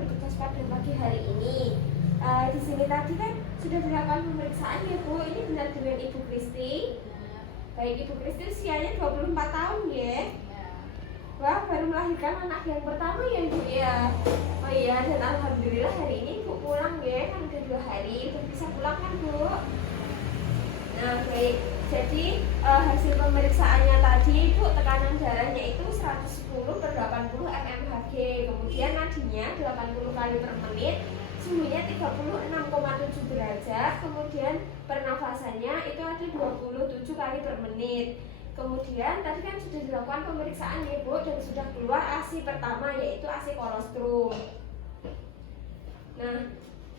bertugas pada pagi hari ini. Di sini tadi kan sudah dilakukan pemeriksaan ya Bu. Ini benar dengan Ibu Kristi. Baik, Ibu Kristi usianya 24 tahun ya. Wah, baru melahirkan anak yang pertama ya Ibu ya. Oh iya, dan alhamdulillah hari ini Ibu pulang ya, kan udah 2 hari, udah bisa pulang kan Bu. Nah baik, jadi hasil pemeriksaannya tadi Ibu tekanan darahnya itu 110/80 mmHg, kemudian nadinya 80 kali per menit, suhunya 36,7 derajat, kemudian pernafasannya itu ada 27 kali per menit. Kemudian tadi kan sudah dilakukan pemeriksaan ya Bu, dan sudah keluar ASI pertama yaitu ASI kolostrum. Nah,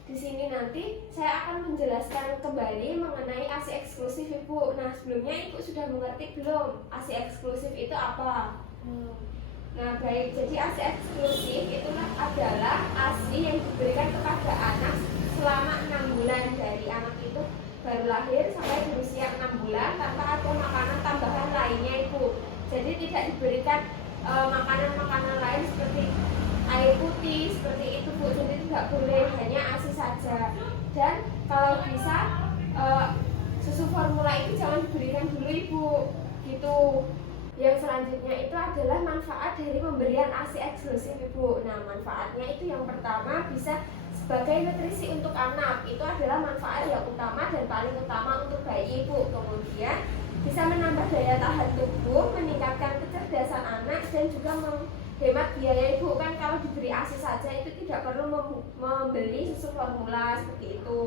di sini nanti saya akan menjelaskan kembali mengenai ASI eksklusif Ibu. Nah, sebelumnya Ibu sudah mengerti belum ASI eksklusif itu apa? Nah, baik, jadi ASI eksklusif itulah adalah ASI yang diberikan kepada anak selama 6 bulan, dari anak itu baru lahir sampai berusia 6 bulan tanpa ada makanan tambahan lainnya Ibu. Jadi tidak diberikan makanan-makanan lain seperti air putih seperti itu Bu. Jadi tidak boleh, hanya ASI saja. Dan kalau bisa susu formula itu jangan diberikan dulu Ibu, gitu. Yang selanjutnya itu adalah manfaat dari pemberian ASI eksklusif Ibu. Nah, manfaatnya itu yang pertama bisa sebagai nutrisi untuk anak, itu adalah manfaat yang utama dan paling utama untuk bayi Ibu. Kemudian bisa menambah daya tahan tubuh, meningkatkan kecerdasan anak, dan juga menghemat biaya Ibu. Kan kalau diberi ASI saja itu tidak perlu membeli susu formula seperti itu.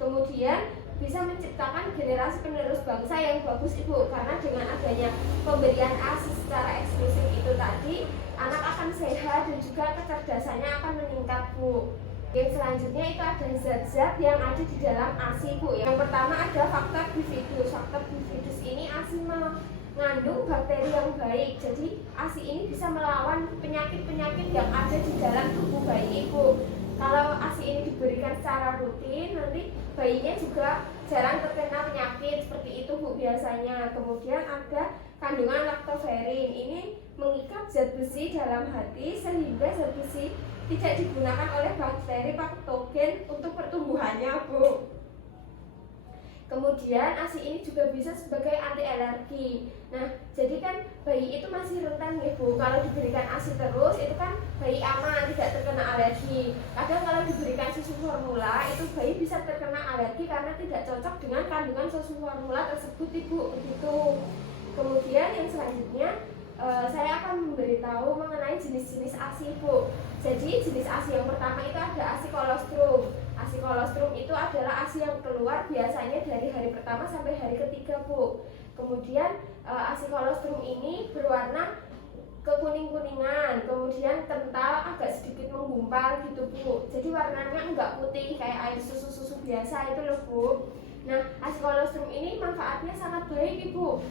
Kemudian bisa menciptakan generasi penerus bangsa yang bagus Ibu, karena dengan adanya pemberian ASI secara eksklusif itu tadi, anak akan sehat dan juga kecerdasannya akan meningkat Bu. Yang selanjutnya itu ada zat-zat yang ada di dalam ASI Bu. Yang pertama ada faktor bifidus. Faktor bifidus ini ASI mengandung bakteri yang baik. Jadi ASI ini bisa melawan penyakit-penyakit yang ada di dalam tubuh bayi Ibu. Kalau ASI ini diberikan secara rutin, nanti bayinya juga jarang terkena penyakit seperti itu Bu biasanya. Kemudian ada kandungan laktoferin. Ini mengikat zat besi dalam hati sehingga zat besi tidak digunakan oleh bakteri patogen untuk pertumbuhannya Bu. Kemudian ASI ini juga bisa sebagai anti alergi. Nah, jadi kan bayi itu masih rentan ya Bu. Kalau diberikan ASI terus itu kan bayi aman, tidak terkena alergi. Kadang kalau diberikan susu formula itu bayi bisa terkena alergi karena tidak cocok dengan kandungan susu formula tersebut Ibu, begitu. Kemudian yang selanjutnya saya akan memberitahu mengenai jenis-jenis ASI Bu. Jadi jenis ASI yang pertama itu ada ASI kolostrum. ASI kolostrum itu adalah ASI yang keluar biasanya dari hari pertama sampai hari ketiga Bu. Kemudian ASI kolostrum ini berwarna kekuning-kuningan, kemudian kental, agak sedikit menggumpal gitu Bu. Jadi warnanya enggak putih kayak air susu-susu biasa itu loh Bu. Nah, ASI kolostrum ini manfaatnya sangat baik Ibu.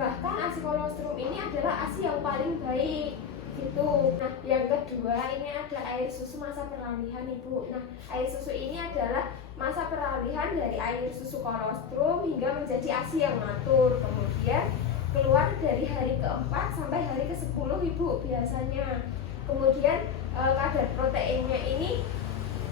Bahkan ASI kolostrum ini adalah ASI yang paling baik gitu. Nah, yang kedua ini ada air susu masa peralihan Ibu. Nah, air susu ini adalah masa peralihan dari air susu kolostrum hingga menjadi ASI yang matur. Kemudian keluar dari hari keempat sampai hari ke-10 Ibu biasanya. Kemudian kadar proteinnya ini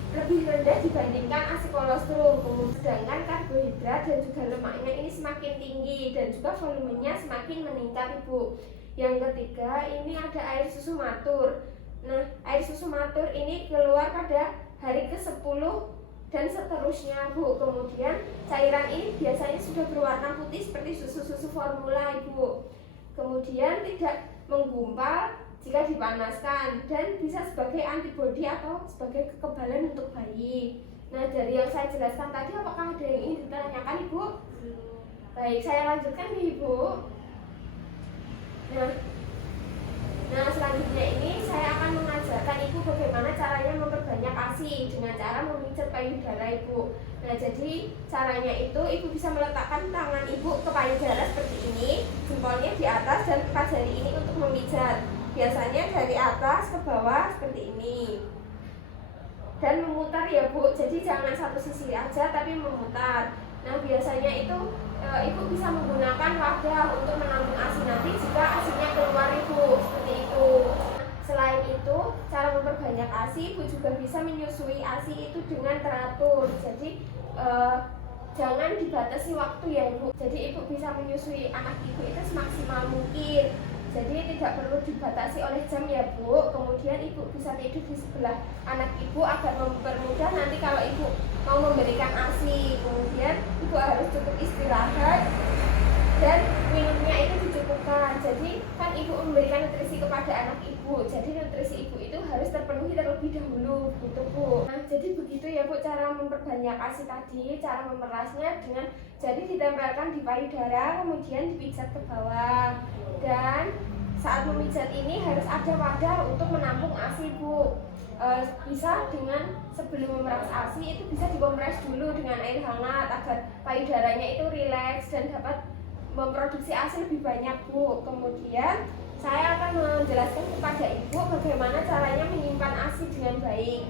lebih rendah dibandingkan ASI kolostrum. Sedangkan karbohidrat dan juga lemaknya ini semakin tinggi dan juga volumenya semakin meningkat Ibu. Yang ketiga ini ada air susu matur. Nah, air susu matur ini keluar pada hari ke-10 dan seterusnya Bu. Kemudian cairan ini biasanya sudah berwarna putih seperti susu-susu formula Ibu. Kemudian tidak menggumpal jika dipanaskan dan bisa sebagai antibodi atau sebagai kekebalan untuk bayi. Nah, dari yang saya jelaskan tadi apakah ada yang ingin ditanyakan Ibu? Baik, saya lanjutkan nih Ibu. Nah, selanjutnya ini saya akan mengajarkan Ibu bagaimana caranya memperbanyak ASI dengan cara memijat payudara Ibu. Nah, jadi caranya itu Ibu bisa meletakkan tangan Ibu ke payudara seperti ini, jempolnya di atas dan empat jari ini untuk memijat. Biasanya dari atas ke bawah seperti ini. Dan memutar ya Bu, jadi jangan satu sisi aja tapi memutar. Nah, biasanya itu Ibu bisa menggunakan wadah untuk menampung ASI nanti jika ASInya keluar Ibu, seperti itu. Selain itu, cara memperbanyak ASI, Ibu juga bisa menyusui ASI itu dengan teratur. Jadi jangan dibatasi waktu ya Ibu. Jadi Ibu bisa menyusui anak Ibu itu semaksimal mungkin. Jadi tidak perlu dibatasi oleh jam ya Bu. Kemudian Ibu bisa tidur di sebelah anak Ibu agar mempermudah nanti kalau Ibu mau memberikan ASI. Kemudian Ibu harus cukup istirahat dan minumnya itu dicukupkan. Jadi kan Ibu memberikan nutrisi kepada anak Ibu, jadi nutrisi Ibu itu harus terpenuhi terlebih dahulu gitu Bu. Nah jadi begitu ya Bu cara memperbanyak ASI tadi. Cara memerasnya dengan jadi ditempelkan di payudara, kemudian dipijat ke bawah. Dan saat memijat ini harus ada wadah untuk menampung ASI Bu. Bisa dengan sebelum memeras ASI itu bisa dikompres dulu dengan air hangat agar payudaranya itu rileks dan dapat memproduksi ASI lebih banyak Bu. Kemudian saya akan menjelaskan kepada Ibu bagaimana caranya menyimpan ASI dengan baik.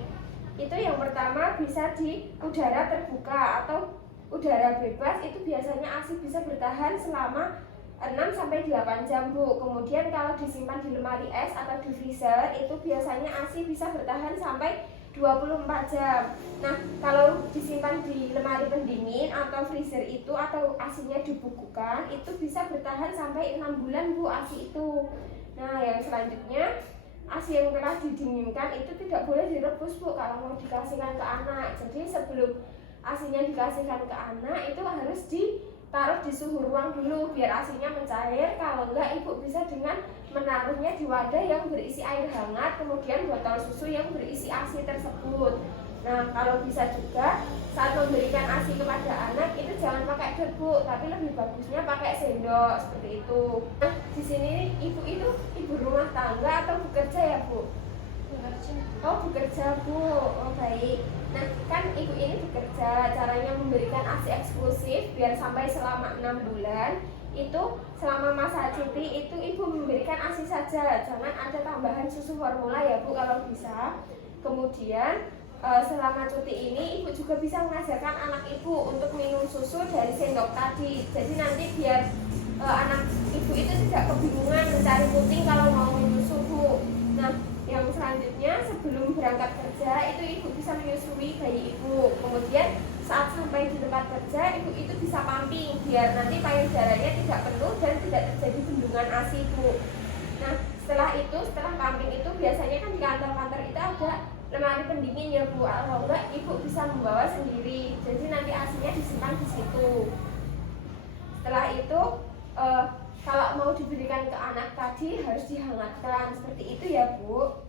Itu yang pertama bisa di udara terbuka atau udara bebas. Itu biasanya ASI bisa bertahan selama 6-8 jam Bu. Kemudian kalau disimpan di lemari es atau di freezer itu biasanya ASI bisa bertahan sampai 24 jam. Nah, kalau disimpan di lemari pendingin atau freezer itu atau ASINya dibukukan itu bisa bertahan sampai 6 bulan Bu ASI itu. Nah, yang selanjutnya ASI yang telah didinginkan itu tidak boleh direbus Bu kalau mau dikasihkan ke anak. Jadi sebelum ASINya dikasihkan ke anak itu harus ditaruh di suhu ruang dulu biar ASINya mencair. Kalau enggak Ibu bisa dengan menaruhnya di wadah yang berisi air hangat, kemudian botol susu yang berisi ASI tersebut. Nah, kalau bisa juga saat memberikan ASI kepada anak itu jangan pakai debu, tapi lebih bagusnya pakai sendok seperti itu. Nah, di sini Ibu itu ibu rumah tangga atau bekerja ya Bu? Bekerja. Oh, bekerja Bu. Oh, baik. Nah, kan Ibu ini bekerja, caranya memberikan ASI eksklusif biar sampai selama 6 bulan. Itu selama masa cuti itu Ibu memberikan ASI saja, jangan ada tambahan susu formula ya Bu kalau bisa. Kemudian selama cuti ini Ibu juga bisa mengajarkan anak Ibu untuk minum susu dari sendok tadi. Jadi nanti biar anak Ibu itu tidak kebingungan mencari puting kalau mau menyusu Bu. Nah, yang selanjutnya sebelum berangkat kerja itu Ibu bisa menyusui bayi Ibu. Kemudian saat sampai di tempat kerja Ibu itu bisa pumping biar nanti payudaranya tidak penuh dan tidak terjadi bendungan ASI Bu. Nah, setelah pumping itu biasanya kan di kantor-kantor itu ada lemari pendingin ya Bu. Kalau enggak Ibu bisa membawa sendiri. Jadi nanti ASINya disimpan di situ. Setelah itu kalau mau diberikan ke anak tadi harus dihangatkan seperti itu ya Bu.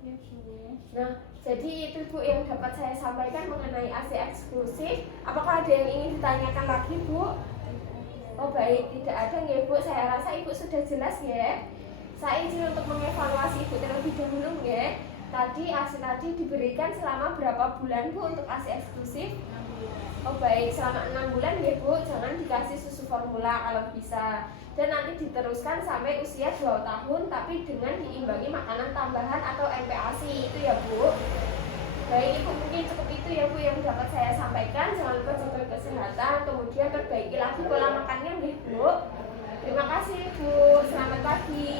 Ya Bu. Nah, jadi itu Bu yang dapat saya sampaikan mengenai ASI eksklusif. Apakah ada yang ingin ditanyakan lagi Bu? Oh baik, tidak ada ya Bu. Saya rasa Ibu sudah jelas ya. Saya izin untuk mengevaluasi Ibu terlebih dahulu ya. Tadi ASI tadi diberikan selama berapa bulan Bu untuk ASI eksklusif? Oh baik, selama 6 bulan ya Bu. Jangan dikasih susu formula kalau bisa. Dan nanti diteruskan sampai usia 2 tahun tapi dengan diimbangi makanan tambahan atau MPASI itu ya Bu. Baik Ibu, mungkin cukup itu ya Bu yang dapat saya sampaikan. Jangan lupa jaga kesehatan, kemudian perbaiki lagi pola makannya ya Bu. Terima kasih Bu, selamat pagi.